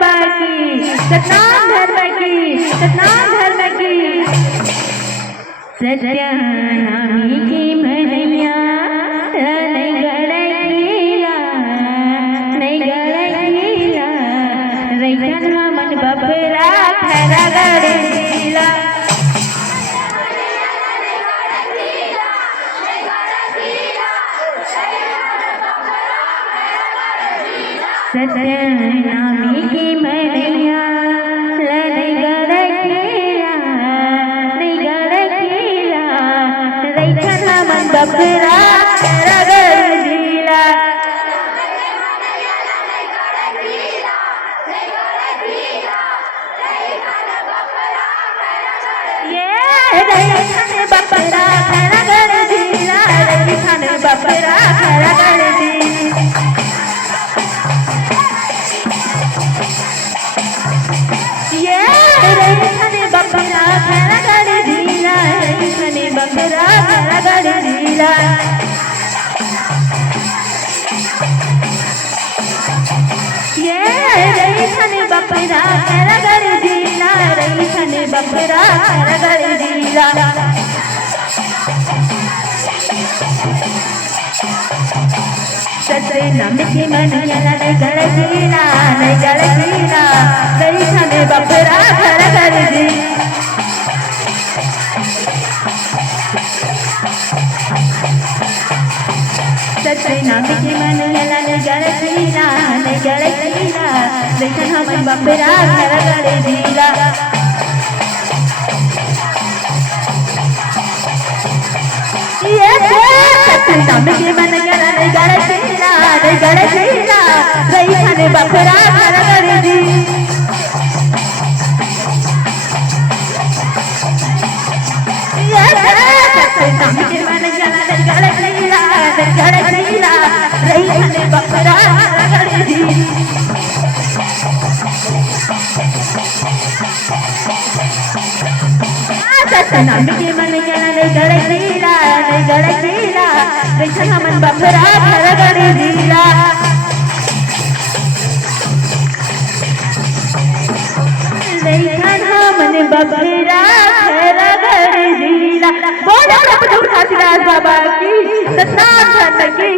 बाबा की, सतनाम धर्म की, सतनाम धर्म की। सत्यानामी की मनैया नहीं गड़ैया, नहीं गड़ैया रैया मन बबरा खरा गड़ीला। सत्यानामी की मनैया नहीं गड़ैया, नहीं गड़ैया रैया मन बबरा खरा गड़ीला। रैया बबरा खरा गड़ीला, रैया बबरा खरा गड़ीला। बकरा खरा गड़ दीला, रैखने बकरा खरा गड़ दीला। ये रैखने बकरा खरा गड़ दीला, रैखने बकरा खरा गड़ दीला। सतनाम की मनैया नहीं गड़ीला, नहीं गड़ीला रैखने बकरा खरा गड़ दीला। सतनाम की मनैया नहीं गड़ीला, नहीं गड़ीला रैखन हमन बकरा खरा गड़ दीला। सतनाम की मनैया नहीं गड़ीला, नहीं गड़ीला रैखन बकरा खरा गड़ दीला। सतनाम की मनैया नहीं गड़ीला, नहीं गड़ीला रैखने बकरा खरा गड़ दीला। सतनाम की मनैया नहीं गड़ीला, नहीं गड़ीला रैखन हमन बकरा खरा गड़ दीला। रैखन हमन बकरा खरा गड़ दीला। बोलो प्रभु तुलसीदास बाबा की, सतनाम धर्म की।